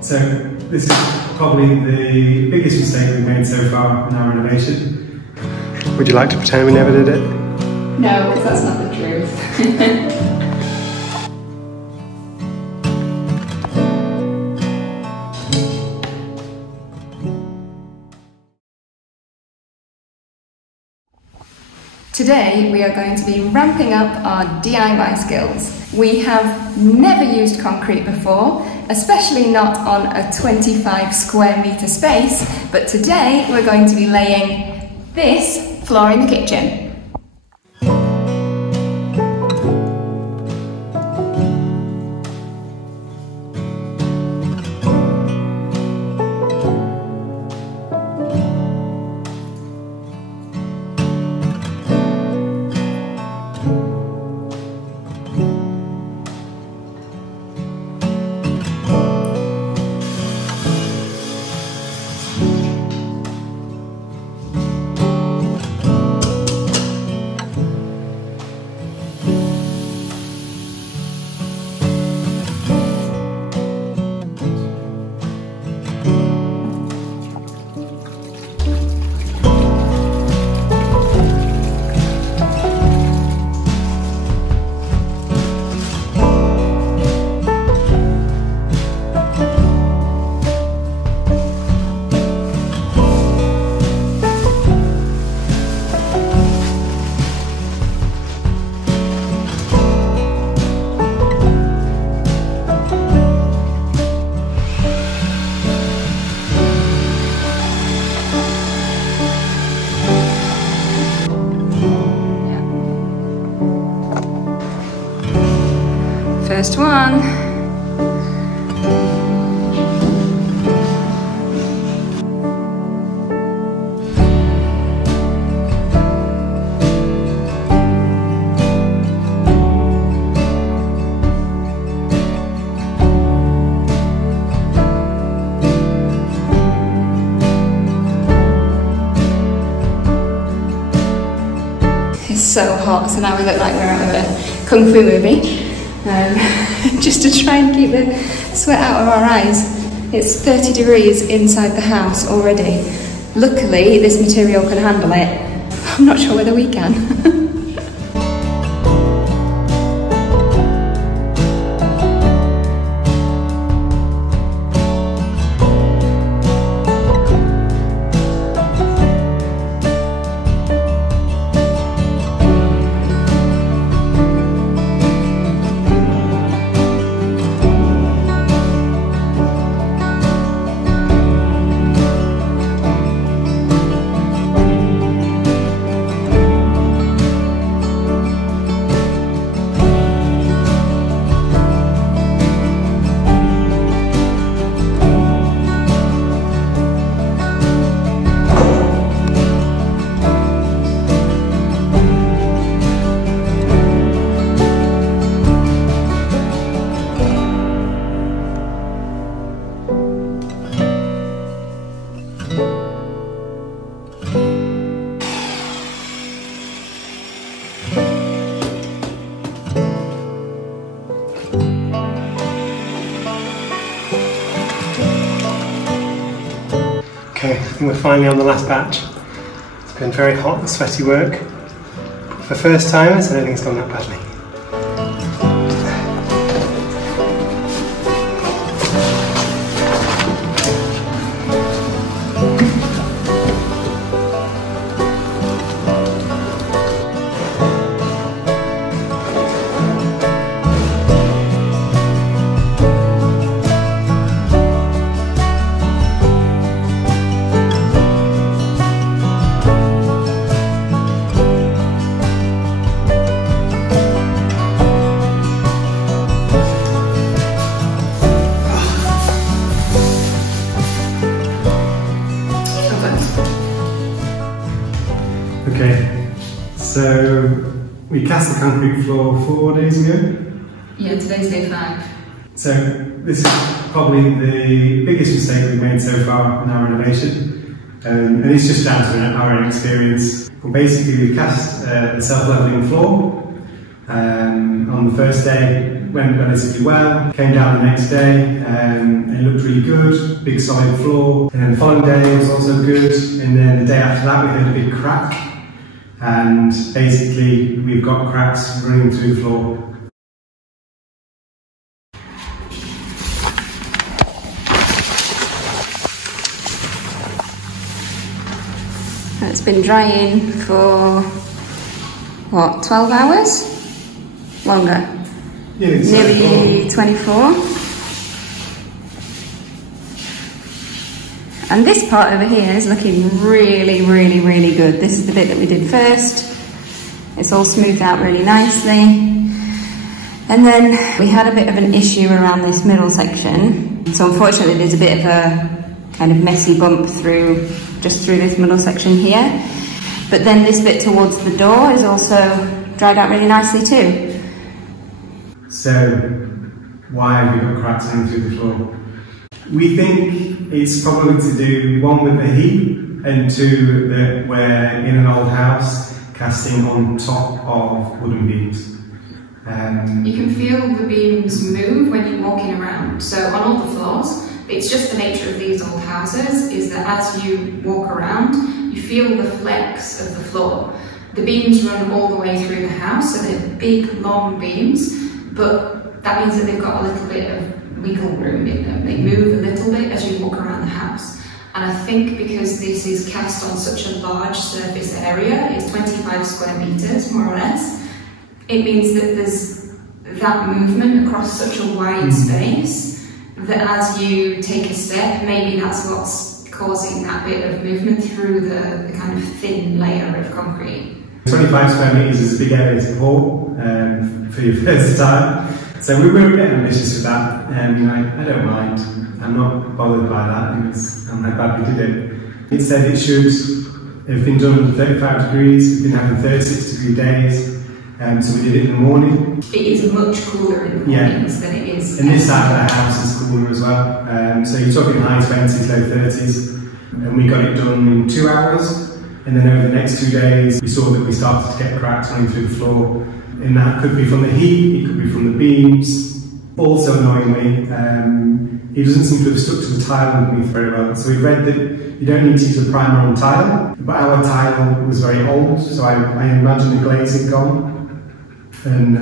So this is probably the biggest mistake we've made so far in our renovation. Would you like to pretend we never did it? No, because that's not the truth. Today we are going to be ramping up our DIY skills. We have never used concrete before, especially not on a 25 square metre space, but today we're going to be laying this floor in the kitchen. First one. It's so hot, so now we look like we're out of a kung fu movie. Just to try and keep the sweat out of our eyes. It's 30 degrees inside the house already. Luckily, this material can handle it. I'm not sure whether we can. Okay, I think we're finally on the last batch. It's been very hot and sweaty work. For first timers, I don't think it's gone that badly. Okay, so we cast the concrete floor 4 days ago. Yeah, today's day 5. So this is probably the biggest mistake we've made so far in our renovation, and it's just down to our own experience. Well, basically we cast the self-leveling floor on the first day. went relatively well. Came down the next day, it looked really good, big solid floor. And then the following day was also good. And then the day after that we heard a big crack. And basically we've got cracks running through the floor. It's been drying for, what, 12 hours? Longer? Yeah, nearly 24. And this part over here is looking really, really, really good. This is the bit that we did first. It's all smoothed out really nicely. And then we had a bit of an issue around this middle section. So unfortunately there's a bit of a kind of messy bump just through this middle section here. But then this bit towards the door is also dried out really nicely too. So, why have we got cracks running through the floor? We think it's probably to do, one, with the heat, and two, that we're in an old house casting on top of wooden beams. You can feel the beams move when you're walking around. So on all the floors, it's just the nature of these old houses, is that as you walk around, you feel the flex of the floor. The beams run all the way through the house, so they're big, long beams, but that means that they've got a little bit of wiggle room in them. They move a little bit as you walk around the house. And I think because this is cast on such a large surface area, it's 25 square meters, more or less, it means that there's that movement across such a wide space that as you take a step, maybe that's what's causing that bit of movement through the kind of thin layer of concrete. 25 square metres is a big area to pour for your first time. So we were a bit ambitious with that, and I don't mind. I'm not bothered by that because I'm glad we did it. It said it should have been done at 35 degrees, we've been having 36 degree days, so we did it in the morning. It is much cooler in the mornings than it is. And this side of the house is cooler as well. So you're talking high 20s, low 30s, and we got it done in 2 hours. And then over the next 2 days, we saw that we started to get cracks running through the floor. And that could be from the heat, it could be from the beams. Also annoyingly, it doesn't seem to have stuck to the tile underneath very well. So we read that you don't need to use a primer on tile, but our tile was very old, so I imagine the glaze had gone. And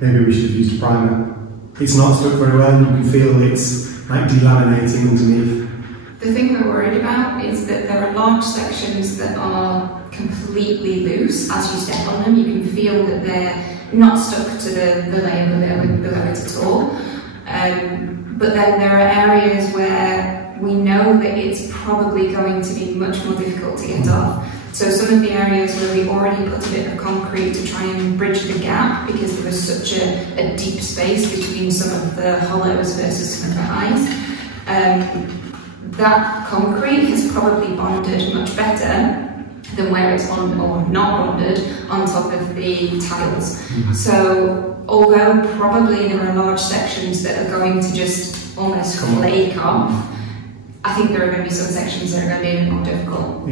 maybe we should have used a primer. It's not stuck very well, and you can feel it's like delaminating underneath. The thing we're worried about is that there are large sections that are completely loose. As you step on them, you can feel that they're not stuck to the layer below it at all. But then there are areas where we know that it's probably going to be much more difficult to get off. So some of the areas where we already put a bit of concrete to try and bridge the gap because there was such a deep space between some of the hollows versus some of the highs. That concrete has probably bonded much better than where it's on or not bonded on top of the tiles. So although probably there are large sections that are going to just almost flake off, I think there are going to be some sections that are going to be a bit more difficult.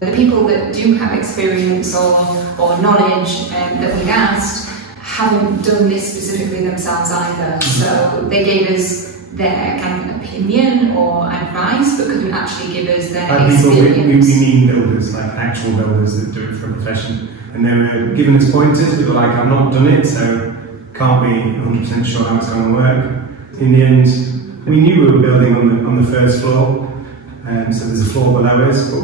The people that do have experience or knowledge that we've asked haven't done this specifically themselves either. So they gave us their kind of opinion or advice, but couldn't actually give us their experience. We mean builders, like actual builders that do it for a profession. And they were giving us pointers. We were like, I've not done it, so can't be 100% sure how it's going to work. In the end, we knew we were building on the first floor, so there's a floor below us, but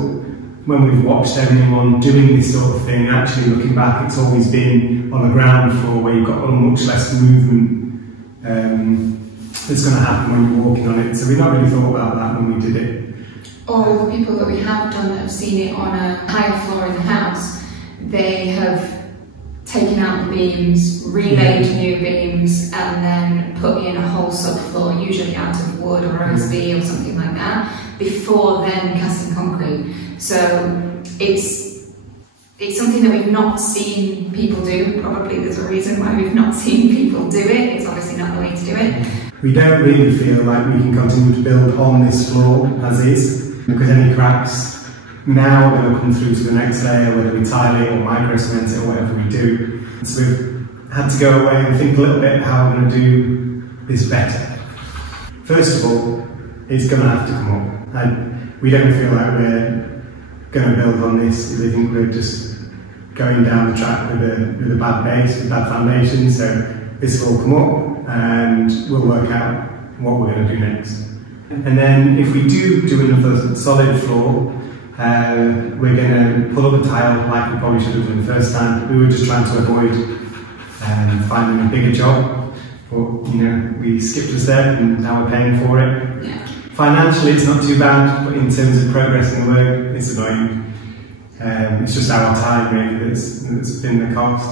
when we've watched everyone doing this sort of thing, actually looking back, it's always been on the ground floor where you've got much less movement that's going to happen when you're walking on it. So we've not really thought about that when we did it. Or the people that we have done that have seen it on a higher floor in the house, they have taken out the beams, relaid new beams, and then put in a whole subfloor, usually out of wood or OSB or something like that, before then casting concrete. So it's something that we've not seen people do. Probably there's a reason why we've not seen people do it. It's obviously not the way to do it. We don't really feel like we can continue to build on this floor as is, because any cracks now are going to come through to the next layer, whether we tile it or micro cement it or whatever we do. So we've had to go away and think a little bit how we're going to do this better. First of all, it's going to have to come up. We don't feel like we're going to build on this. We think we're just going down the track with a bad base, with bad foundation. So this will all come up and we'll work out what we're going to do next. And then if we do another solid floor, we're going to pull up a tile like we probably should have done the first time. We were just trying to avoid finding a bigger job, but you know, we skipped a step and now we're paying for it. Yeah. Financially it's not too bad, but in terms of progressing the work, it's annoying. It's just our time really that's been the cost.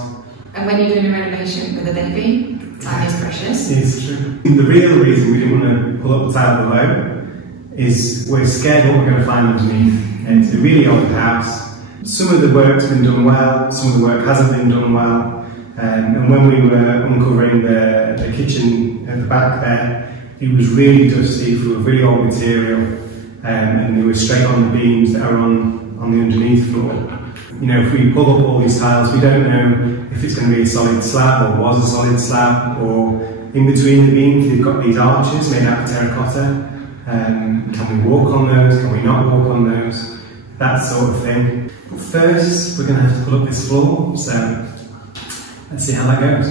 And when you're doing a renovation with a baby, time is precious. It's true. The real reason we didn't want to pull up the tile below is we're scared what we're going to find underneath. It's a really old house. Some of the work's been done well, some of the work hasn't been done well. And when we were uncovering the kitchen at the back there, it was really dusty, full of really old material, and they were straight on the beams that are on the underneath floor. You know, if we pull up all these tiles, we don't know if it's going to be a solid slab or was a solid slab, or in between the beams they've got these arches made out of terracotta. Can we walk on those? Can we not walk on those? That sort of thing. But first, we're going to have to pull up this floor, so let's see how that goes.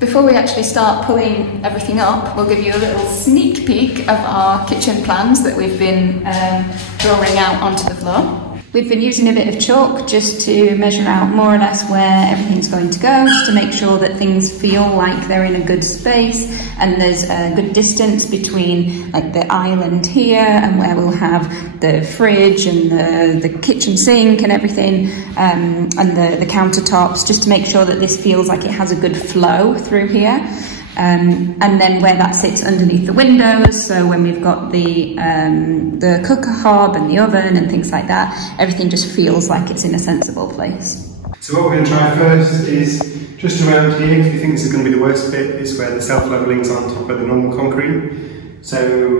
Before we actually start pulling everything up, we'll give you a little sneak peek of our kitchen plans that we've been drawing out onto the floor. We've been using a bit of chalk just to measure out more or less where everything's going to go, just to make sure that things feel like they're in a good space and there's a good distance between like the island here and where we'll have the fridge and the kitchen sink and everything, and the countertops, just to make sure that this feels like it has a good flow through here. And then where that sits underneath the windows, so when we've got the cooker hob and the oven and things like that, everything just feels like it's in a sensible place. So what we're going to try first is just around here, if you think this is going to be the worst bit, is where the self-leveling's on top of the normal concrete. So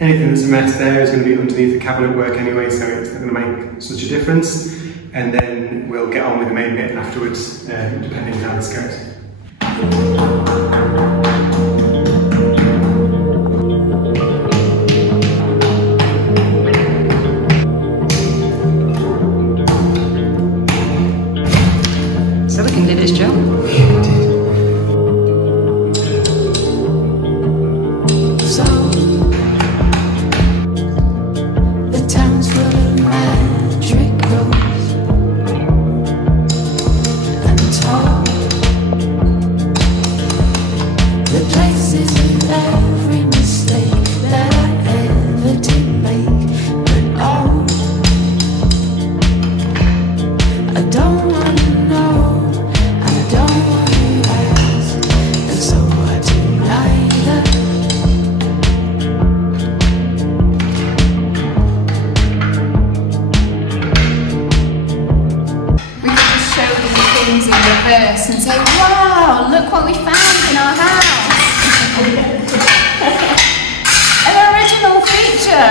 anything that's a mess there is going to be underneath the cabinet work anyway, so it's not going to make such a difference. And then we'll get on with the main bit afterwards, depending on how this goes. So we can do this job. So the town's full of magic rose and tall. The places in every mistake that I ever did make, but oh, I don't wanna know, and I don't wanna ask, and so I do neither. We could just show you things in reverse and say, wow, look what we found in our house. An original feature.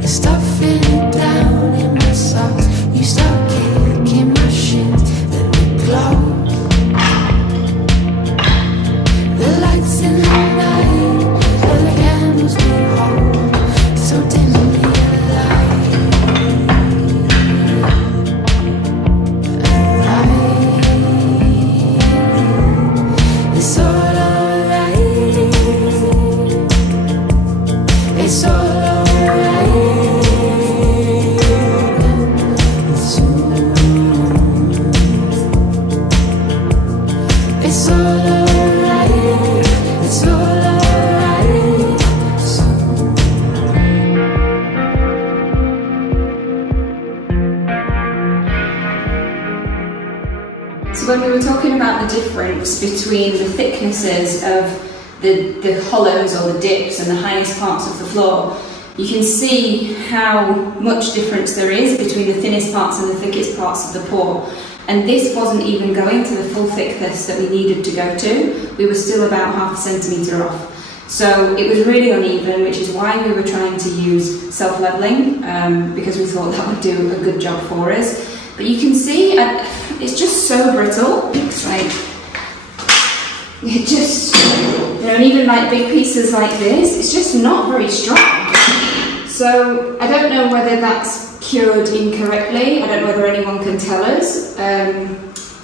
I start feeling down in my socks. You start kicking my shins, then we glow. The lights in the night, the candles we hold, so dimly alive. It's all alright. It's all alright. It's all alright. It's all alright. So when we were talking about the difference between the thicknesses of the hollows or the dips and the highest parts of the floor, you can see how much difference there is between the thinnest parts and the thickest parts of the pour. And this wasn't even going to the full thickness that we needed to go to. We were still about 0.5 centimetre off. So it was really uneven, which is why we were trying to use self-leveling, because we thought that would do a good job for us. But you can see it's just so brittle. It's like, it just, you know, and even like big pieces like this, it's just not very strong. So I don't know whether that's cured incorrectly. I don't know whether anyone can tell us.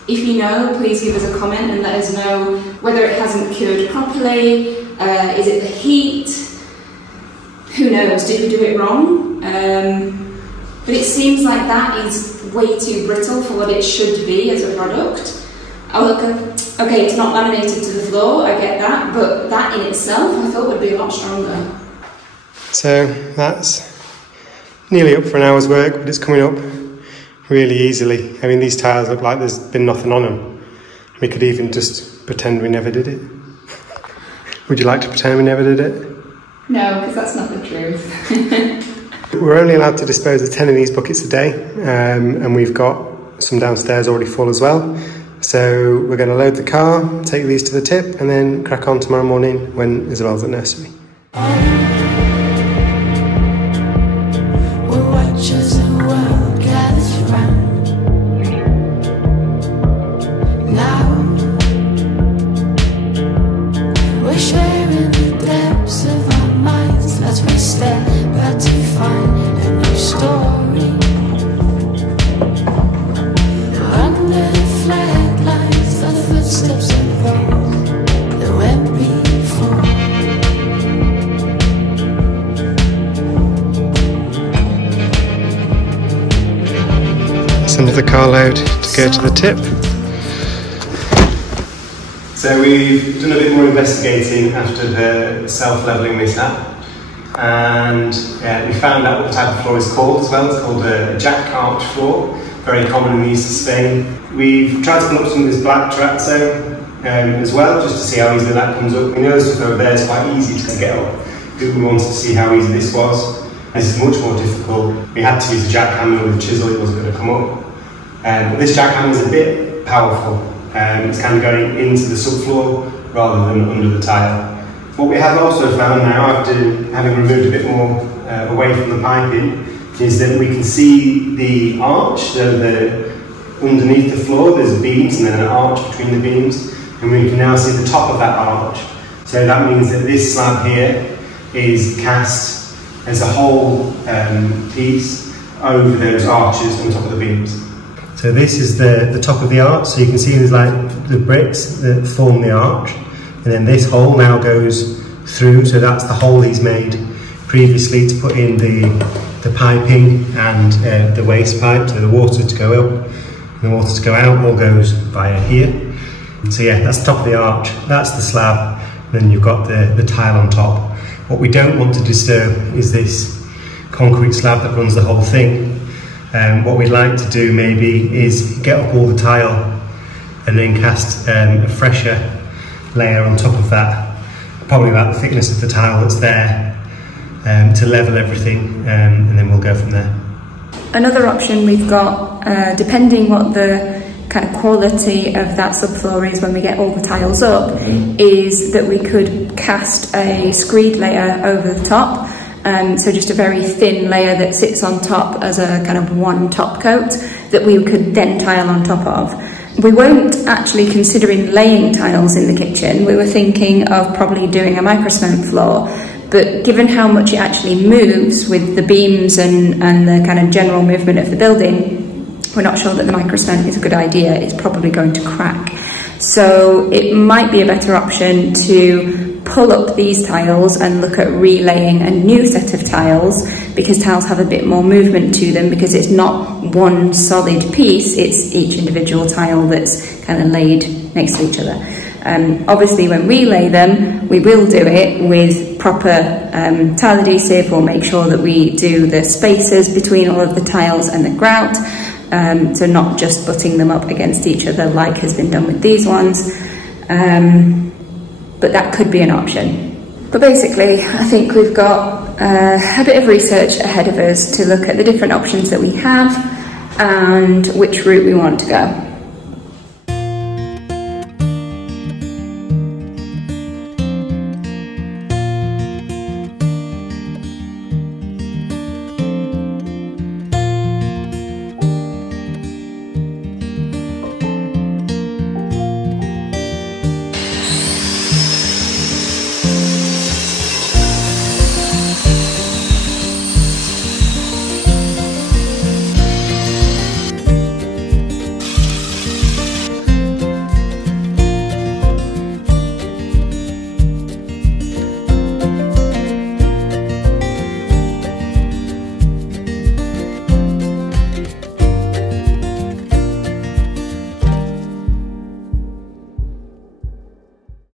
If you know, please give us a comment and let us know whether it hasn't cured properly. Is it the heat? Who knows? Did we do it wrong? But it seems like that is way too brittle for what it should be as a product. Oh, look, okay, it's not laminated to the floor, I get that, but that in itself I thought would be a lot stronger. So that's nearly up for an hour's work, but it's coming up really easily. I mean, these tiles look like there's been nothing on them. We could even just pretend we never did it. Would you like to pretend we never did it? No, because that's not the truth. We're only allowed to dispose of 10 of these buckets a day, and we've got some downstairs already full as well. So we're going to load the car, take these to the tip, and then crack on tomorrow morning when Isabel's at nursery. We'll watch as the world gathers round. Now we're sharing the depths of our minds as we step out to find a new story. Under the flag lines are the footsteps of those that went before. That's another carload to go to the tip. So we've done a bit more investigating after the self-leveling mishap, and we found out what the type of floor is called as well. It's called a jack arch floor, very common in the east of Spain. We've tried to pull up some of this black terrazzo as well, just to see how easily that comes up. We know this stuff over there is quite easy to get up. We wanted to see how easy this was. This is much more difficult. We had to use a jackhammer with a chisel, it wasn't going to come up. But this jackhammer is a bit powerful. It's kind of going into the subfloor rather than under the tile. What we have also found now, after having removed a bit more away from the piping, is that we can see the arch, so underneath the floor there's beams and then an arch between the beams, and we can now see the top of that arch. So that means that this slab here is cast as a whole piece over those arches on top of the beams. So this is the top of the arch, so you can see there's like the bricks that form the arch, and then this hole now goes through, so that's the hole he's made previously to put in the piping and the waste pipe, so the water to go up and the water to go out all goes via here. So yeah, that's the top of the arch, that's the slab, and then you've got the tile on top. What we don't want to disturb is this concrete slab that runs the whole thing. What we'd like to do maybe is get up all the tile and then cast a fresher layer on top of that, probably about the thickness of the tile that's there, to level everything, and then we'll go from there. Another option we've got, depending what the kind of quality of that subfloor is when we get all the tiles up, is that we could cast a screed layer over the top. So just a very thin layer that sits on top as a kind of one top coat that we could then tile on top of. We weren't actually considering laying tiles in the kitchen. We were thinking of probably doing a micro-cement floor, but given how much it actually moves with the beams and the kind of general movement of the building, we're not sure that the micro-cement is a good idea. It's probably going to crack. So it might be a better option to pull up these tiles and look at relaying a new set of tiles, because tiles have a bit more movement to them, because it's not one solid piece, it's each individual tile that's kind of laid next to each other. Obviously when we lay them, we will do it with proper tile adhesive. We'll make sure that we do the spaces between all of the tiles and the grout, so not just butting them up against each other like has been done with these ones. But that could be an option. But basically, I think we've got a bit of research ahead of us to look at the different options that we have and which route we want to go.